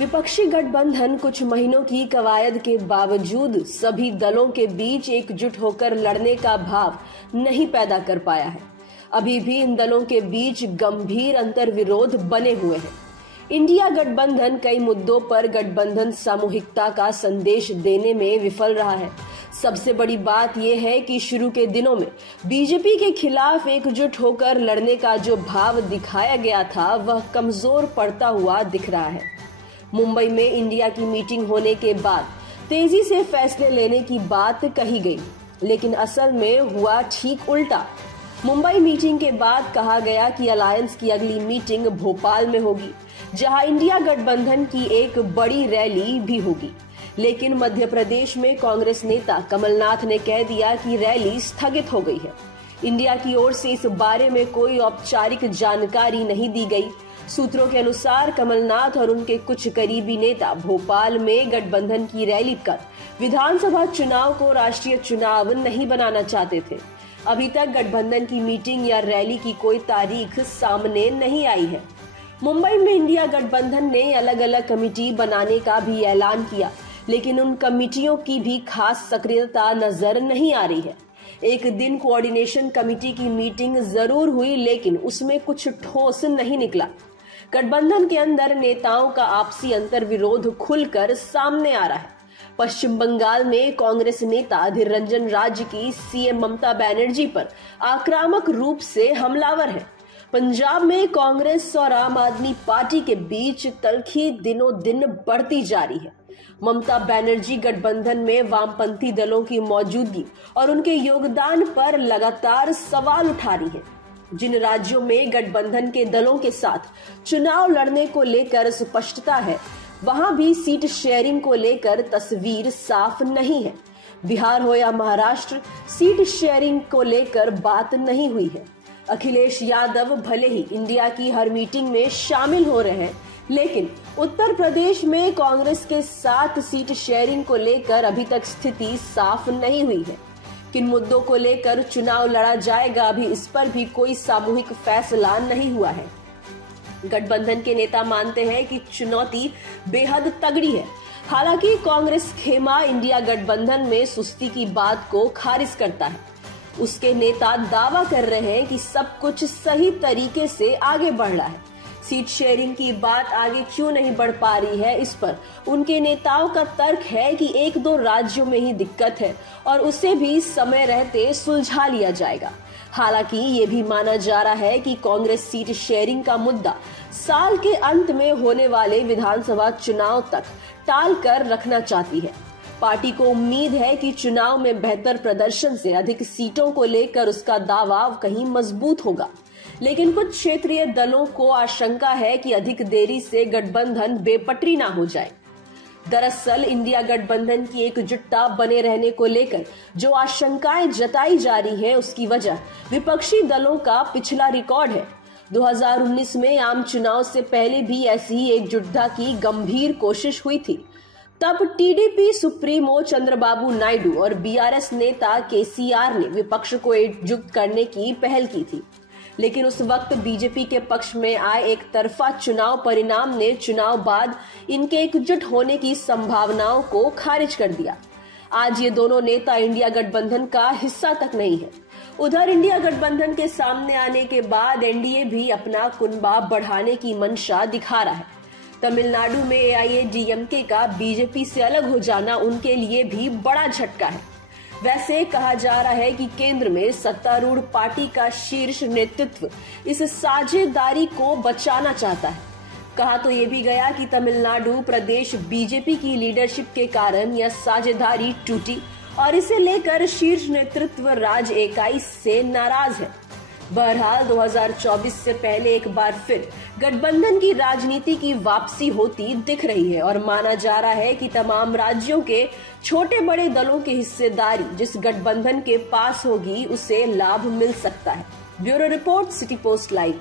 विपक्षी गठबंधन कुछ महीनों की कवायद के बावजूद सभी दलों के बीच एकजुट होकर लड़ने का भाव नहीं पैदा कर पाया है। अभी भी इन दलों के बीच गंभीर अंतर्विरोध बने हुए हैं। इंडिया गठबंधन कई मुद्दों पर गठबंधन सामूहिकता का संदेश देने में विफल रहा है। सबसे बड़ी बात यह है कि शुरू के दिनों में बीजेपी के खिलाफ एकजुट होकर लड़ने का जो भाव दिखाया गया था वह कमजोर पड़ता हुआ दिख रहा है। मुंबई में इंडिया की मीटिंग होने के बाद तेजी से फैसले लेने की बात कही गई, लेकिन असल में हुआ ठीक उल्टा। मुंबई मीटिंग के बाद कहा गया कि अलायंस की अगली मीटिंग भोपाल में होगी, जहां इंडिया गठबंधन की एक बड़ी रैली भी होगी। लेकिन मध्य प्रदेश में कांग्रेस नेता कमलनाथ ने कह दिया कि रैली स्थगित हो गई है। इंडिया की ओर से इस बारे में कोई औपचारिक जानकारी नहीं दी गई। सूत्रों के अनुसार कमलनाथ और उनके कुछ करीबी नेता भोपाल में गठबंधन की रैली कर विधानसभा चुनाव को राष्ट्रीय चुनाव नहीं बनाना चाहते थे। अभी तक गठबंधन की मीटिंग या रैली की कोई तारीख सामने नहीं आई है। मुंबई में इंडिया गठबंधन ने अलग अलग कमेटी बनाने का भी ऐलान किया, लेकिन उन कमेटियों की भी खास सक्रियता नजर नहीं आ रही है। एक दिन कोऑर्डिनेशन कमेटी की मीटिंग जरूर हुई, लेकिन उसमें कुछ ठोस नहीं निकला। गठबंधन के अंदर नेताओं का आपसी अंतर्विरोध खुलकर सामने आ रहा है। पश्चिम बंगाल में कांग्रेस नेता अधीर रंजन राज्य सीएम ममता बनर्जी पर आक्रामक रूप से हमलावर है। पंजाब में कांग्रेस और आम आदमी पार्टी के बीच तल्खी दिनों दिन बढ़ती जा रही है। ममता बनर्जी गठबंधन में वामपंथी दलों की मौजूदगी और उनके योगदान पर लगातार सवाल उठा रही है। जिन राज्यों में गठबंधन के दलों के साथ चुनाव लड़ने को लेकर स्पष्टता है, वहां भी सीट शेयरिंग को लेकर तस्वीर साफ नहीं है। बिहार हो या महाराष्ट्र, सीट शेयरिंग को लेकर बात नहीं हुई है। अखिलेश यादव भले ही इंडिया की हर मीटिंग में शामिल हो रहे हैं, लेकिन उत्तर प्रदेश में कांग्रेस के साथ सीट शेयरिंग को लेकर अभी तक स्थिति साफ नहीं हुई है। किन मुद्दों को लेकर चुनाव लड़ा जाएगा, अभी इस पर भी कोई सामूहिक फैसला नहीं हुआ है। गठबंधन के नेता मानते हैं कि चुनौती बेहद तगड़ी है। हालांकि कांग्रेस खेमा इंडिया गठबंधन में सुस्ती की बात को खारिज करता है। उसके नेता दावा कर रहे हैं कि सब कुछ सही तरीके से आगे बढ़ रहा है। सीट शेयरिंग की बात आगे क्यों नहीं बढ़ पा रही है, इस पर उनके नेताओं का तर्क है कि एक दो राज्यों में ही दिक्कत है और उसे भी समय रहते सुलझा लिया जाएगा। हालांकि ये भी माना जा रहा है कि कांग्रेस सीट शेयरिंग का मुद्दा साल के अंत में होने वाले विधानसभा चुनाव तक टाल कर रखना चाहती है। पार्टी को उम्मीद है कि चुनाव में बेहतर प्रदर्शन से अधिक सीटों को लेकर उसका दावा कहीं मजबूत होगा। लेकिन कुछ क्षेत्रीय दलों को आशंका है कि अधिक देरी से गठबंधन बेपटरी ना हो जाए। दरअसल इंडिया गठबंधन की एकजुटता बने रहने को लेकर जो आशंकाएं जताई जा रही है, उसकी वजह विपक्षी दलों का पिछला रिकॉर्ड है। 2019 में आम चुनाव से पहले भी ऐसी ही एकजुटता की गंभीर कोशिश हुई थी। तब टीडीपी सुप्रीमो चंद्रबाबू नायडू और बीआरएस नेता केसीआर ने विपक्ष को एकजुट करने की पहल की थी, लेकिन उस वक्त बीजेपी के पक्ष में आए एक तरफा चुनाव परिणाम ने चुनाव बाद इनके एकजुट होने की संभावनाओं को खारिज कर दिया। आज ये दोनों नेता इंडिया गठबंधन का हिस्सा तक नहीं है। उधर इंडिया गठबंधन के सामने आने के बाद एनडीए भी अपना कुनबा बढ़ाने की मंशा दिखा रहा है। तमिलनाडु में एआईएडीएमके का बीजेपी से अलग हो जाना उनके लिए भी बड़ा झटका है। वैसे कहा जा रहा है कि केंद्र में सत्तारूढ़ पार्टी का शीर्ष नेतृत्व इस साझेदारी को बचाना चाहता है। कहा तो ये भी गया कि तमिलनाडु प्रदेश बीजेपी की लीडरशिप के कारण यह साझेदारी टूटी और इसे लेकर शीर्ष नेतृत्व राज इकाई से नाराज है। बहरहाल 2024 से पहले एक बार फिर गठबंधन की राजनीति की वापसी होती दिख रही है और माना जा रहा है कि तमाम राज्यों के छोटे बड़े दलों की हिस्सेदारी जिस गठबंधन के पास होगी, उसे लाभ मिल सकता है। Bureau report, city post live.